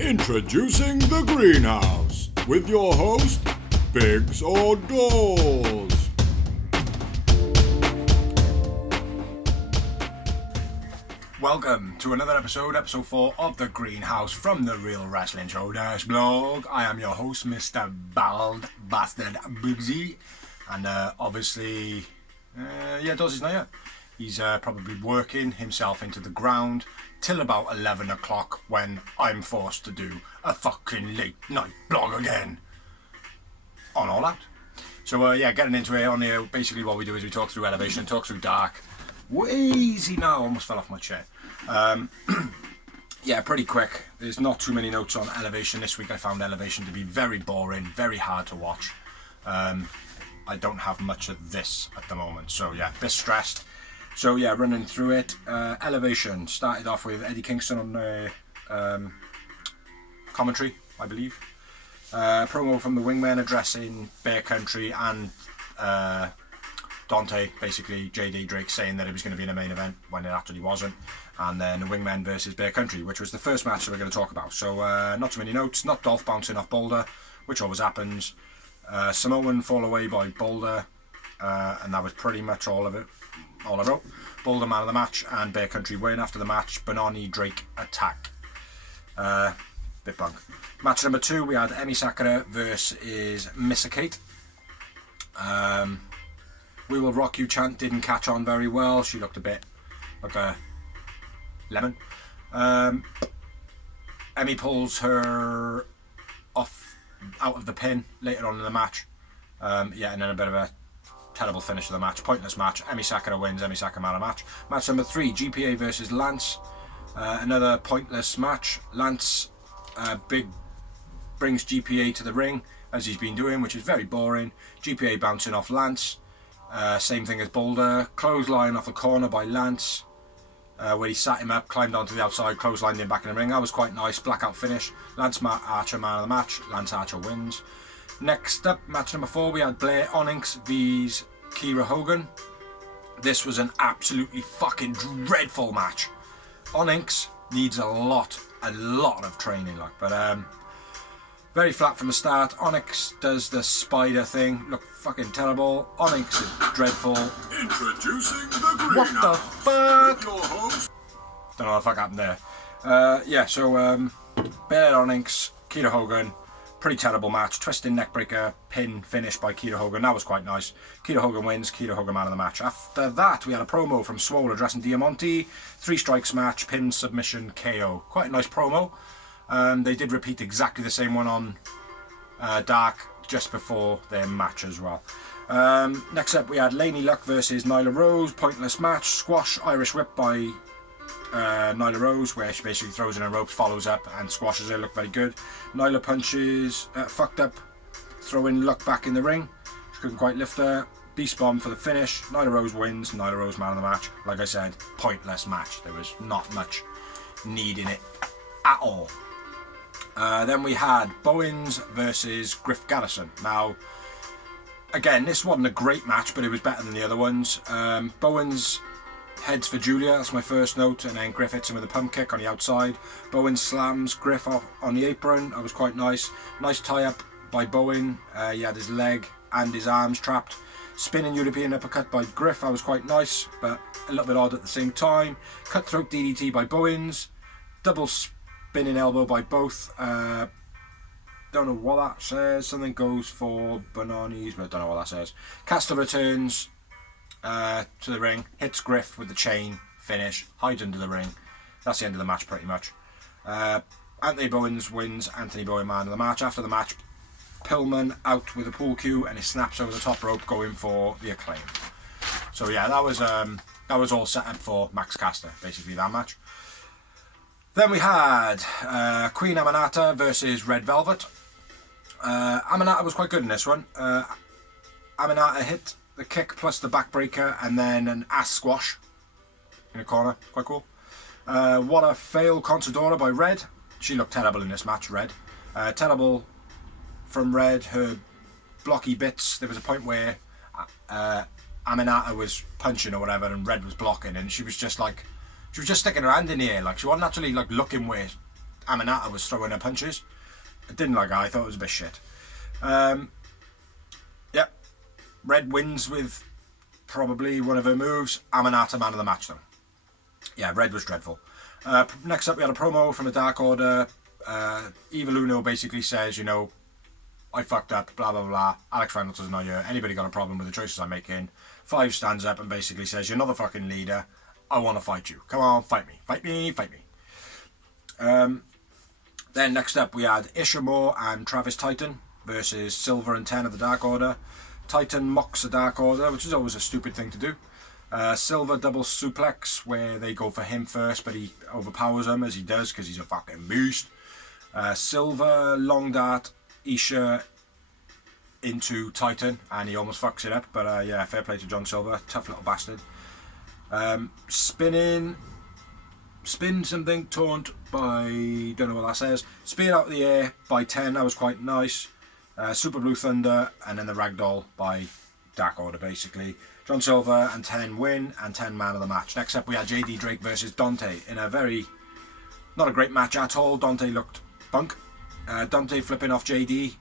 Introducing the Green House with your host, Biggs or Dolls. Welcome to another episode 4 of the Green House from the Real Wrestling Show blog. I am your host, Mr. Bald Bastard Biggsy, and obviously, Dolls is not here. He's probably working himself into the ground till about 11 o'clock when I'm forced to do a fucking late night blog again on All Out. So getting into it on here, basically what we do is we talk through Elevation, talk through Dark. Way easy now, almost fell off my chair. Pretty quick. There's not too many notes on Elevation this week. I found Elevation to be very boring, very hard to watch. I don't have much of this at the moment, so a bit stressed. So running through it, Elevation started off with Eddie Kingston on commentary, I believe. Promo from the Wingmen addressing Bear Country and Dante, basically JD Drake saying that it was going to be in a main event when it actually wasn't. And then the Wingmen versus Bear Country, which was the first match that we're going to talk about. So not too many notes, not Dolph bouncing off Boulder, which always happens. Samoan fall away by Boulder, and that was pretty much all I wrote. Boulder man of the match and Bear Country win. After the match, Benoni Drake attack. Bit bunk. Match number 2, we had Emi Sakura versus Missa Kate. We Will Rock You chant didn't catch on very well. She looked a bit like a lemon. Emi pulls her out of the pin later on in the match. And then a bit of a terrible finish of the match. Pointless match. Emi Sakura wins. Emi Sakura man of the match. Match number 3, GPA versus Lance. Another pointless match. Lance brings GPA to the ring as he's been doing, which is very boring. GPA bouncing off Lance. Same thing as Boulder. Clothesline off the corner by Lance, where he sat him up, climbed onto the outside, clotheslined him back in the ring. That was quite nice. Blackout finish. Lance Archer man of the match. Lance Archer wins. Next up, match number 4, we had Blair Onyx vs Kira Hogan. This was an absolutely fucking dreadful match. Onyx needs a lot of training, but very flat from the start. Onyx does the spider thing. Look fucking terrible. Onyx is dreadful. Introducing the Green What the House fuck? with your host. Don't know what the fuck happened there. Blair Onyx, Kira Hogan. Pretty terrible match. Twisting neckbreaker pin finish by Kira Hogan. That was quite nice. Kira Hogan wins. Kira Hogan man of the match. After that, we had a promo from Swole addressing Diamante. 3 strikes match. Pin submission KO. Quite a nice promo. They did repeat exactly the same one on Dark just before their match as well. Next up, we had Laney Luck versus Nyla Rose. Pointless match. Squash Irish whip by Nyla Rose, where she basically throws in her ropes, follows up and squashes her. Looked very good. Nyla punches, fucked up, throwing Luck back in the ring. She couldn't quite lift her. Beast bomb for the finish. Nyla Rose wins. Nyla Rose man of the match. Like I said, pointless match. There was not much need in it at all. Then we had Bowens versus Griff Garrison. Now, again, this wasn't a great match, but it was better than the other ones. Bowens heads for Julia, that's my first note, and then Griff hits him with a pump kick on the outside. Bowen slams Griff off on the apron. That was quite nice. Nice tie-up by Bowen. He had his leg and his arms trapped. Spinning European uppercut by Griff. That was quite nice, but a little bit odd at the same time. Cutthroat DDT by Bowens. Double spinning elbow by both. Don't know what that says. Something goes for Benoni's, but I don't know what that says. Castle returns to the ring, hits Griff with the chain, finish, hides under the ring. That's the end of the match pretty much. Anthony Bowens wins. Anthony Bowen man of the match. After the match, Pillman out with a pool cue and he snaps over the top rope going for the Acclaim. So that was all set up for Max Caster, basically, that match. Then we had Queen Aminata versus Red Velvet. Aminata was quite good in this one. Aminata hit the kick plus the backbreaker and then an ass squash in a corner. Quite cool. What a fail Consadora by Red. She looked terrible in this match, Red. Terrible from Red. Her blocky bits. There was a point where Aminata was punching or whatever and Red was blocking and she was just sticking her hand in the air. Like, she wasn't actually like looking where Aminata was throwing her punches. I didn't like her. I thought it was a bit shit. Yep. Red wins with probably one of her moves. Aminata man of the match though. Yeah, Red was dreadful. Next up we had a promo from the Dark Order. Evil Uno basically says, you know, I fucked up, blah blah blah. Alex Reynolds is not here. Anybody got a problem with the choices I'm making? Five stands up and basically says, you're not the fucking leader. I want to fight you. Come on, fight me. Fight me, fight me. Then next up we had Ishimori and Travis Titan versus Silver and 10 of the Dark Order. Titan mocks the Dark Order, which is always a stupid thing to do. Silver double suplex where they go for him first, but he overpowers him as he does because he's a fucking beast. Silver long dart Isha into Titan and he almost fucks it up, but yeah, fair play to John Silver, tough little bastard. Spin something, taunt by, don't know what that says, spin out of the air by 10, that was quite nice. Super Blue Thunder and then the Ragdoll by Dark Order basically. John Silver and 10 win and 10 man of the match. Next up we had JD Drake versus Dante in a very, not a great match at all. Dante looked bunk. Dante flipping off JD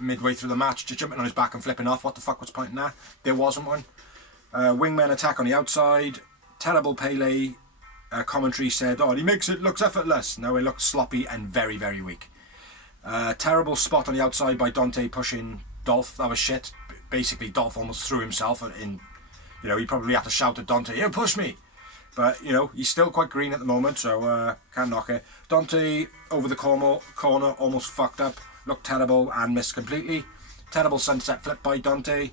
midway through the match, just jumping on his back and flipping off. What the fuck was pointing there? There wasn't one. Wingman attack on the outside. Terrible Pele. Commentary said, oh, he makes it looks effortless. No, it looked sloppy and very, very weak. Terrible spot on the outside by Dante pushing Dolph. That was shit. Basically, Dolph almost threw himself in. You know, he probably had to shout at Dante, "You push me!" But, you know, he's still quite green at the moment, so can't knock it. Dante over the corner almost fucked up. Looked terrible and missed completely. Terrible sunset flip by Dante.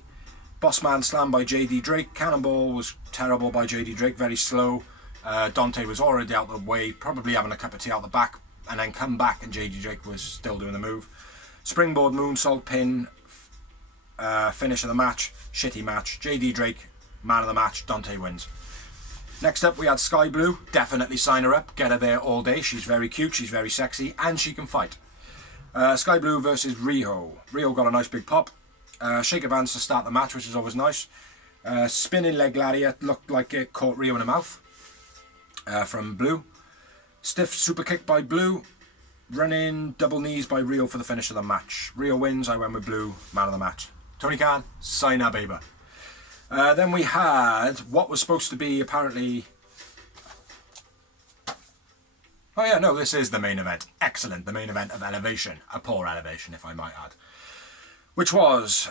Bossman slam by JD Drake. Cannonball was terrible by JD Drake, very slow. Dante was already out the way, probably having a cup of tea out the back, and then come back and JD Drake was still doing the move. Springboard moonsault pin, finish of the match, shitty match. JD Drake, man of the match, Dante wins. Next up we had Sky Blue, definitely sign her up, get her there all day. She's very cute, she's very sexy, and she can fight. Sky Blue versus Rio. Rio got a nice big pop. Shake of hands to start the match, which is always nice. Spinning leg lariat looked like it caught Rio in the mouth from Blue. Stiff super kick by Blue. Running double knees by Rio for the finish of the match. Rio wins, I went with Blue, man of the match. Tony Khan, sign her, baby. Then we had what was supposed to be apparently... Oh yeah, no, this is the main event. Excellent, the main event of Elevation. A poor Elevation, if I might add. Which was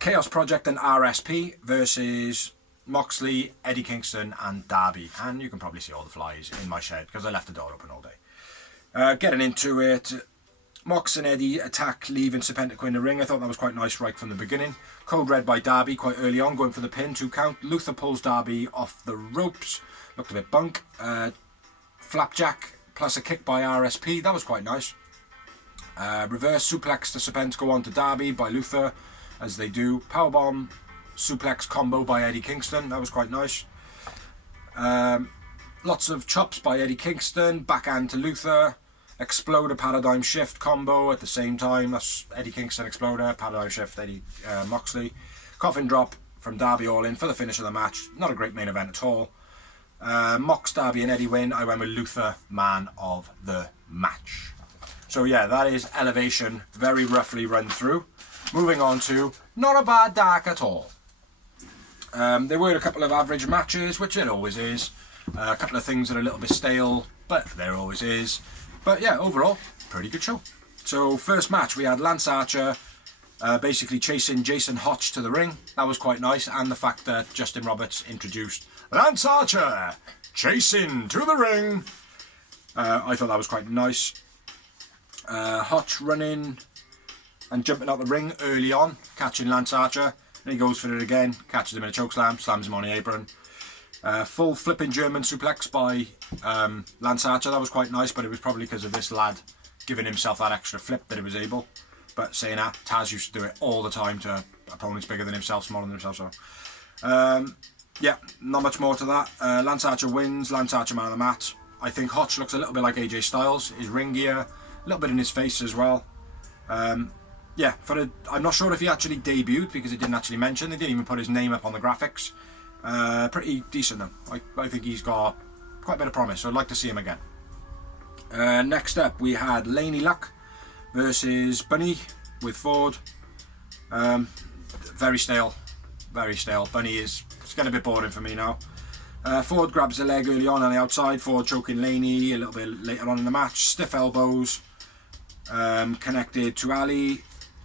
Chaos Project and RSP versus Moxley, Eddie Kingston and Darby. And you can probably see all the flies in my shed because I left the door open all day. Getting into it, Mox and Eddie attack, leaving Serpentico in the ring. I thought that was quite nice right from the beginning. Code red by Darby quite early on, going for the pin, 2 count. Luther pulls Darby off the ropes. Looked a bit bunk. Flapjack plus a kick by RSP. That was quite nice. Reverse suplex to Serpentico onto Darby by Luther, as they do. Powerbomb suplex combo by Eddie Kingston. That was quite nice. Lots of chops by Eddie Kingston. Backhand to Luther. Exploder paradigm shift combo at the same time. That's Eddie Kingston exploder, paradigm shift Eddie Moxley. Coffin drop from Darby all in for the finish of the match. Not a great main event at all. Mox, Darby and Eddie win. I went with Luther, man of the match. So yeah, that is Elevation, very roughly run through. Moving on to not a bad dark at all. There were a couple of average matches, which it always is. A couple of things that are a little bit stale, but there always is. But yeah, overall, pretty good show. So first match, we had Lance Archer basically chasing Jason Hodge to the ring. That was quite nice, and the fact that Justin Roberts introduced Lance Archer chasing to the ring. I thought that was quite nice. Hodge running and jumping out the ring early on, catching Lance Archer. And he goes for it again, catches him in a chokeslam, slams him on the apron. Full flipping German suplex by Lance Archer. That was quite nice, but it was probably because of this lad giving himself that extra flip that he was able. But saying that, Taz used to do it all the time to opponents bigger than himself, smaller than himself. So, yeah, not much more to that. Lance Archer wins. Lance Archer man of the match. I think Hodge looks a little bit like AJ Styles. His ring gear, a little bit in his face as well. Yeah, I'm not sure if he actually debuted because it didn't actually mention. They didn't even put his name up on the graphics. Pretty decent though. I think he's got quite a bit of promise, so I'd like to see him again. Next up, we had Laney Luck versus Bunny with Ford. Very stale. Bunny is, it's getting a bit boring for me now. Ford grabs a leg early on the outside. Ford choking Laney a little bit later on in the match. Stiff elbows. Connected to Ali.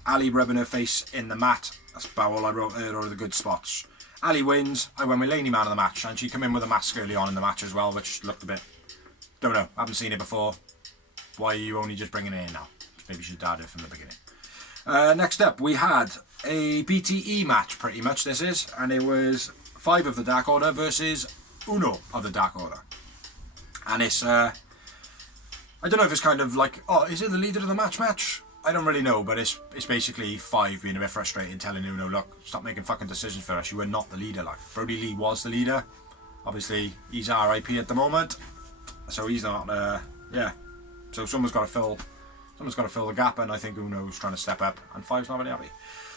Ali rubbing her face in the mat. That's about all I wrote there, all the good spots. Ali wins. I went with Laney man of the match, and she came in with a mask early on in the match as well, which looked a bit, don't know, haven't seen it before. Why are you only just bringing it in now? Maybe you should have it from the beginning. Next up, we had a BTE match, pretty much this is, and it was 5 of the Dark Order versus Uno of the Dark Order. And it's, I don't know if it's kind of like, oh, is it the leader of the match? I don't really know, but it's basically 5 being a bit frustrated, telling Uno, look, stop making fucking decisions for us. You were not the leader. Like, Brody Lee was the leader. Obviously, he's RIP at the moment, so he's not. Yeah. So someone's got to fill the gap, and I think Uno's trying to step up, and 5's not really happy.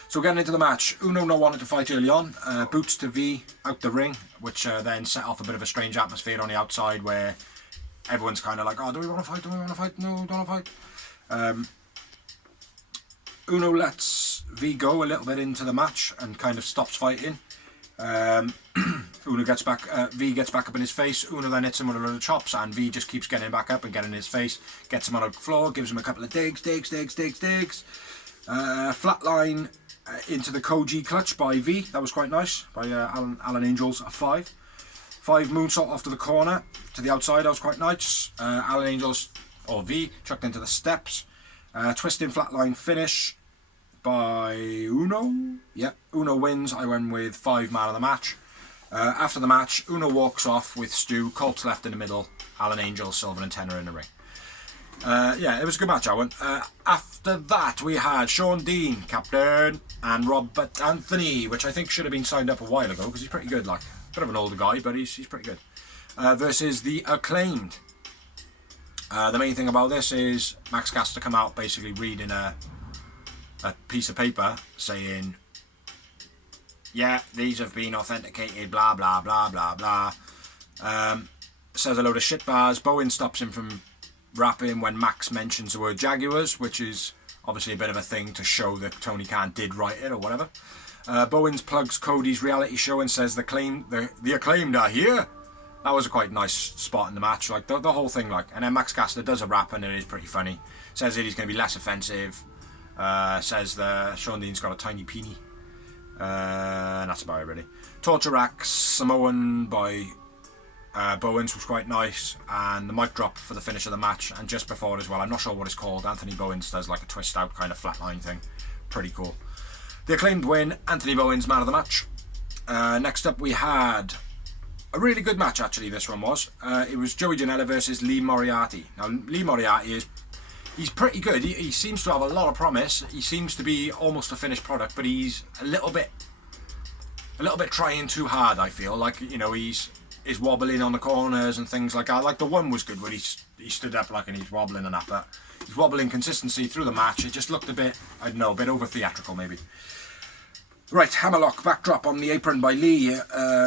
So getting into the match, Uno not wanted to fight early on. Boots to V out the ring, which then set off a bit of a strange atmosphere on the outside, where everyone's kind of like, oh, do we want to fight? Do we want to fight? No, don't want to fight. Uno lets V go a little bit into the match and kind of stops fighting. Uno gets back, V gets back up in his face. Uno then hits him with a load of chops, and V just keeps getting back up and getting in his face. Gets him on the floor, gives him a couple of digs. Flatline into the Koji clutch by V. That was quite nice. By Alan Angels, a 5. 5 moonsault off to the corner, to the outside. That was quite nice. Alan Angels, or V, chucked into the steps. Twisting flatline finish by Uno. Yep, Uno wins. I went with 5 man of the match. After the match, Uno walks off with Stu. Colt's left in the middle. Alan Angel, Silver and Tenor in the ring. Yeah, it was a good match, I went. After that, we had Sean Dean, captain, and Robert Anthony, which I think should have been signed up a while ago, because he's pretty good, like. Bit of an older guy, but he's pretty good. Versus the Acclaimed. The main thing about this is Max Caster come out basically reading a piece of paper saying, yeah, these have been authenticated, blah, blah, blah, blah, blah. Says a load of shit bars. Bowen stops him from rapping when Max mentions the word Jaguars, which is obviously a bit of a thing to show that Tony Khan did write it or whatever. Bowens plugs Cody's reality show and says the Acclaimed are here. That was a quite nice spot in the match, like the whole thing, like. And then Max Caster does a rap and it is pretty funny. Says that he's going to be less offensive. Says that Sean Dean's got a tiny peenie. And that's about it, really. Torture Rack Samoan by Bowens was quite nice, and the mic drop for the finish of the match. And just before it as well, I'm not sure what it's called. Anthony Bowens does like a twist out kind of flatline thing. Pretty cool. The Acclaimed win. Anthony Bowens man of the match. Next up we had a really good match, actually. This one was. It was Joey Janella versus Lee Moriarty. Now Lee Moriarty he's pretty good. He seems to have a lot of promise. He seems to be almost a finished product, but he's a little bit trying too hard, I feel. Like, you know, he's wobbling on the corners and things like that. Like the one was good where he stood up like and he's wobbling and that, but he's wobbling consistency through the match. It just looked a bit, I don't know, a bit over theatrical maybe. Right, hammerlock backdrop on the apron by Lee,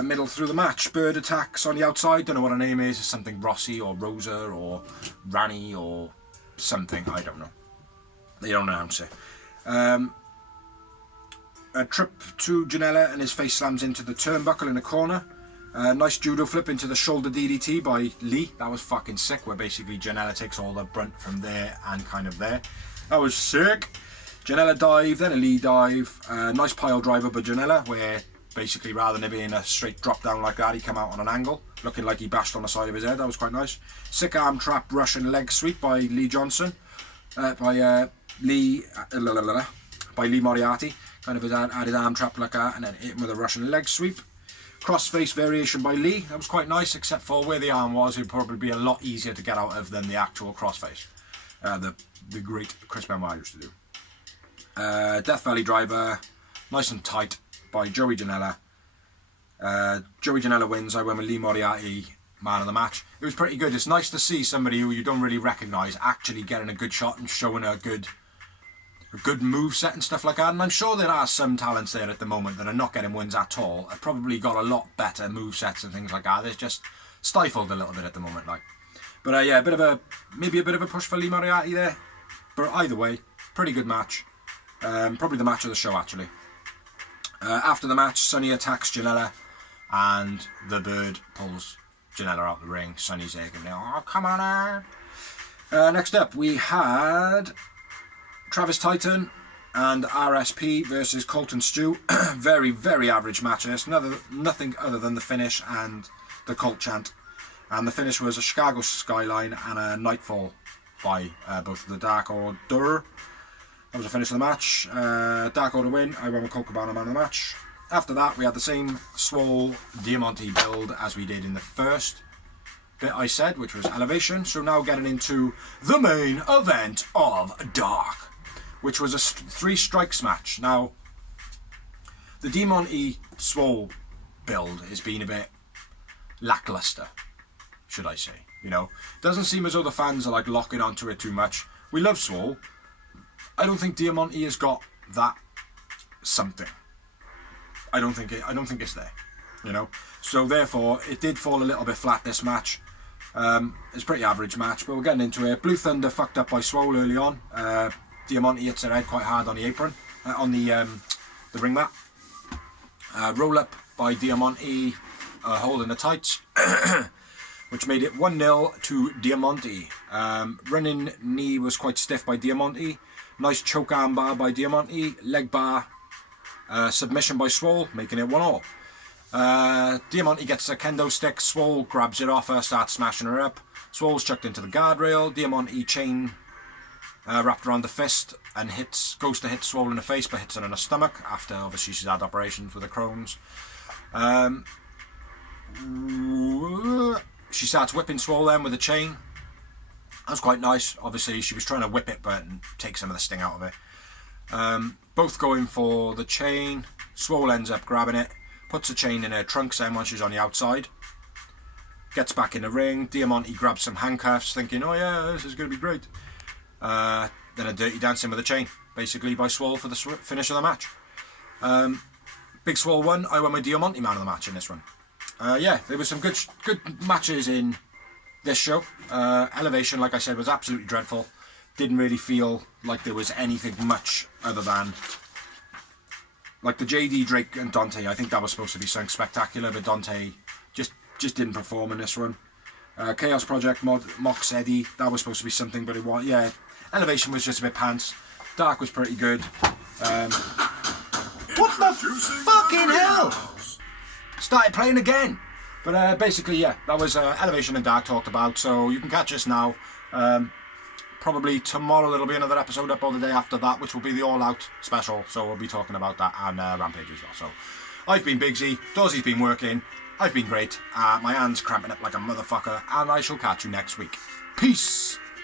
middle through the match. Bird attacks on the outside, don't know what her name is. It's something Rossi or Rosa or Rani or something, I don't know. They don't announce it. A trip to Janella and his face slams into the turnbuckle in the corner. Nice judo flip into the shoulder DDT by Lee. That was fucking sick, where basically Janella takes all the brunt from there and kind of there. That was sick. Janella dive, then a Lee dive. Nice pile driver by Janella, where basically rather than it being a straight drop down like that, he came out on an angle, looking like he bashed on the side of his head. That was quite nice. Sick arm trap Russian leg sweep by Lee Johnson. By Lee Moriarty. Kind of had his arm trap like that and then hit him with a Russian leg sweep. Crossface variation by Lee. That was quite nice, except for where the arm was, it would probably be a lot easier to get out of than the actual crossface. The great Chris Benoit used to do. Death Valley driver, nice and tight by Joey Janella. Joey Janella wins. I went with Lee Moriarty, man of the match. It was pretty good. It's nice to see somebody who you don't really recognise actually getting a good shot and showing a good move set and stuff like that. And I'm sure there are some talents there at the moment that are not getting wins at all. Have probably got a lot better move sets and things like that. It's just stifled a little bit at the moment, like. But yeah, maybe a bit of a push for Lee Moriarty there. But either way, pretty good match. Probably the match of the show, actually. After the match, Sonny attacks Janella, and the Bird pulls Janella out of the ring. Sonny's there going, oh, come on out. Next up, we had Travis Titan and RSP versus Colton Stew. Very, very average match. It's nothing other than the finish and the Colt chant. And the finish was a Chicago Skyline and a Nightfall by both of the Dark Order. That was the finish of the match. Dark Order win. I went with Colt Cabana man of the match. After that, we had the same Swole Diamante build as we did in the first bit I said, which was Elevation. So now getting into the main event of Dark, which was a 3 strikes match. Now, the Diamante Swole build has been a bit lackluster, should I say. You know, doesn't seem as though the fans are like locking onto it too much. We love Swole. I don't think Diamante has got that something. I don't think it's there, you know. So therefore, it did fall a little bit flat this match. It's a pretty average match, but we're getting into it. Blue Thunder fucked up by Swole early on. Diamante hits her head quite hard on the apron, on the ring mat. Roll up by Diamante, holding the tights, which made it 1-0 to Diamante. Running knee was quite stiff by Diamante. Nice choke arm bar by Diamante. Leg bar. Submission by Swole, making it 1-1. Diamante gets a kendo stick. Swole grabs it off her, starts smashing her up. Swole's chucked into the guardrail. Diamante chain wrapped around the fist and goes to hit Swole in the face, but hits her in the stomach after obviously she's had operations with the Crohn's. She starts whipping Swole then with a chain. That was quite nice. Obviously she was trying to whip it but take some of the sting out of it. Both going for the chain. Swole ends up grabbing it, puts the chain in her trunks then once she's on the outside. Gets back in the ring. Diamante grabs some handcuffs, thinking, oh yeah, this is going to be great. Then a dirty dancing with a chain, basically, by Swole for the finish of the match. Big Swole won. I went with Diamante man of the match in this one. Yeah, there was some good matches in this show. Elevation, like I said, was absolutely dreadful. Didn't really feel like there was anything much other than like the JD Drake and Dante. I think that was supposed to be something spectacular, but Dante just didn't perform in this one. Chaos Project Mox Eddie, that was supposed to be something, but it was, yeah. Elevation was just a bit pants. Dark was pretty good. What the fucking hell? Started playing again. But basically, yeah, that was Elevation and Dark talked about. So you can catch us now. Probably tomorrow there'll be another episode up, or the day after that, which will be the All Out special. So we'll be talking about that and Rampage as well. So I've been Bigsy, Dawsy's been working, I've been great. My hand's cramping up like a motherfucker, and I shall catch you next week. Peace!